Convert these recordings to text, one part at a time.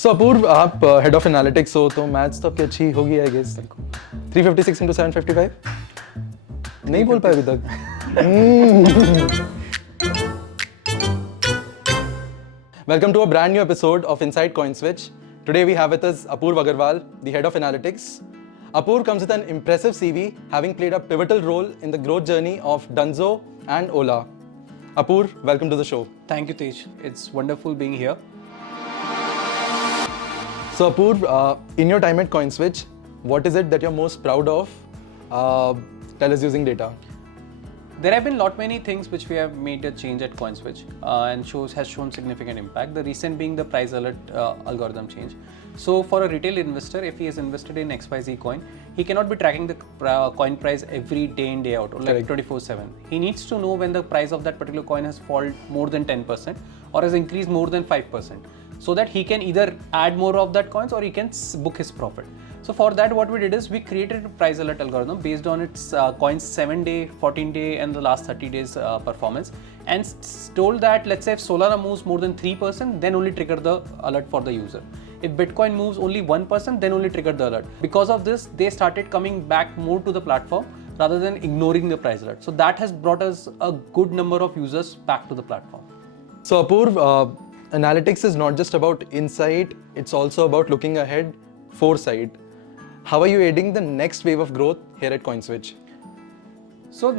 सो अपूर्व, आप head of analytics हो तो मैथ्स तो आपकी अच्छी होगी आई गेस। 356 into 755 नहीं बोल पाए अभी तक। Welcome to a brand new episode of Inside CoinSwitch. Today we have with us Apoorv Agrawal, the head of analytics. Apoorv comes with an impressive CV, having played a pivotal role in the growth journey of Dunzo and Ola. Apoorv, welcome to the show. Thank you, Tej. It's wonderful being here. So Apoorv, in your time at CoinSwitch, what is it that you're most proud of? Tell us using data. There have been many things which we have made a change at CoinSwitch and has shown significant impact. The recent being the price alert algorithm change. So for a retail investor, if he is invested in XYZ coin, he cannot be tracking the coin price every day in day out or like 24/7. He needs to know when the price of that particular coin has fallen more than 10% or has increased more than 5%, so that he can either add more of that coins or he can book his profit. So for that, what we did is we created a price alert algorithm based on its coin's 7-day, 14-day and the last 30 days performance, and told that let's say if Solana moves more than 3%, then only trigger the alert for the user. If Bitcoin moves only 1%, then only trigger the alert. Because of this, they started coming back more to the platform rather than ignoring the price alert. So that has brought us a good number of users back to the platform. So Apoorv, analytics is not just about insight, it's also about looking ahead, foresight. How are you aiding the next wave of growth here at CoinSwitch? So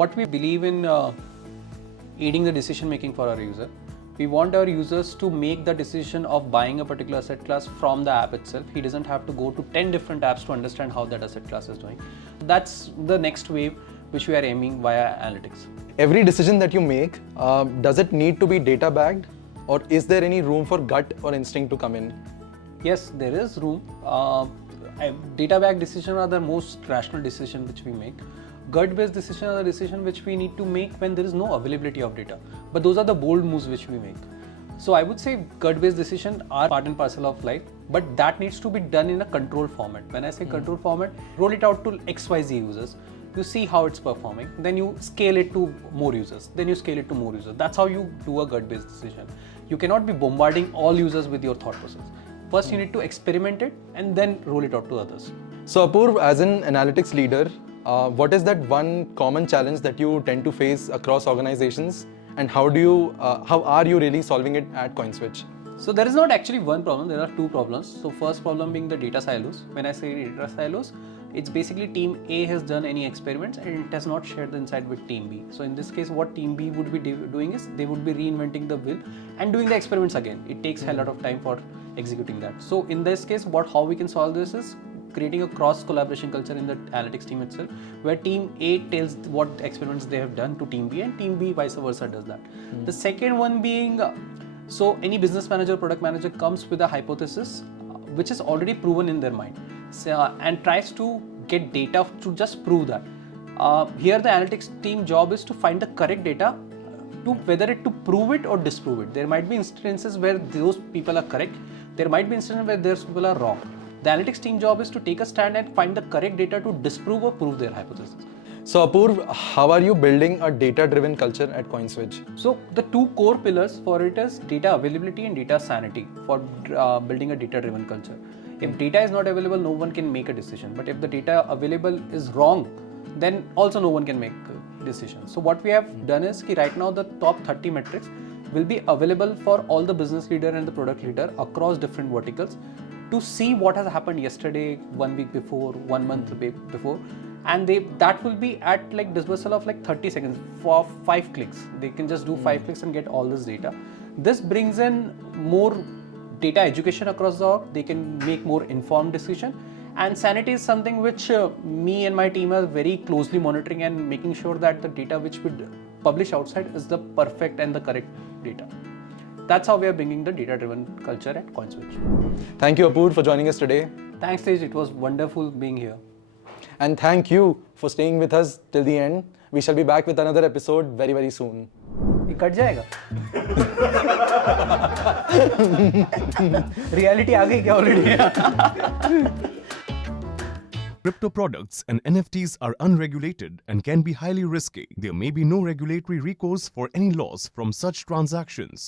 what we believe in aiding the decision making for our user. We want our users to make the decision of buying a particular asset class from the app itself. He doesn't have to go to 10 different apps to understand how that asset class is doing. That's the next wave which we are aiming via analytics. Every decision that you make, does it need to be data backed, or is there any room for gut or instinct to come in? Yes, there is room. Data-backed decisions are the most rational decision which we make. Gut-based decisions are the decision which we need to make when there is no availability of data. But those are the bold moves which we make. So I would say gut-based decisions are part and parcel of life, but that needs to be done in a controlled format. When I say controlled format, roll it out to XYZ users. You see how it's performing, then you scale it to more users, then you scale it to more users. That's how you do a gut-based decision. You cannot be bombarding all users with your thought process. First, you need to experiment it and then roll it out to others. So Apoorv, as an analytics leader, what is that one common challenge that you tend to face across organizations, and how are you really solving it at CoinSwitch? So there is not actually one problem, there are two problems. So first problem being the data silos. When I say data silos, it's basically team A has done any experiments and it has not shared the insight with team B. So in this case, what team B would be doing is they would be reinventing the wheel and doing the experiments again. It takes a lot of time for executing that. So in this case, how we can solve this is creating a cross collaboration culture in the analytics team itself, where team A tells what experiments they have done to team B and team B vice versa does that. The second one being, so any business manager, product manager comes with a hypothesis which is already proven in their mind, and tries to get data to just prove that. Here the analytics team job is to find the correct data to whether to prove it or disprove it. There might be instances where those people are correct. There might be instances where those people are wrong. The analytics team job is to take a stand and find the correct data to disprove or prove their hypothesis. So Apoorv, how are you building a data-driven culture at CoinSwitch? So the two core pillars for it is data availability and data sanity for building a data-driven culture. If data is not available, no one can make a decision. But if the data available is wrong, then also no one can make a decision. So what we have done is right now the top 30 metrics will be available for all the business leader and the product leader across different verticals to see what has happened yesterday, 1 week before, 1 month before, and that will be at like dispersal of like 30 seconds for 5 clicks. They can just do 5 clicks and get all this data. This brings in more data education across the org. They can make more informed decision, and sanity is something which me and my team are very closely monitoring and making sure that the data which we publish outside is the perfect and the correct data. That's how we are bringing the data-driven culture at CoinSwitch. Thank you, Apoorv, for joining us today. Thanks, Tej. It was wonderful being here. And thank you for staying with us till the end. We shall be back with another episode very, very soon. ये cut जाएगा? Reality आ गई क्या already? Crypto products and NFTs are unregulated and can be highly risky. There may be no regulatory recourse for any loss from such transactions.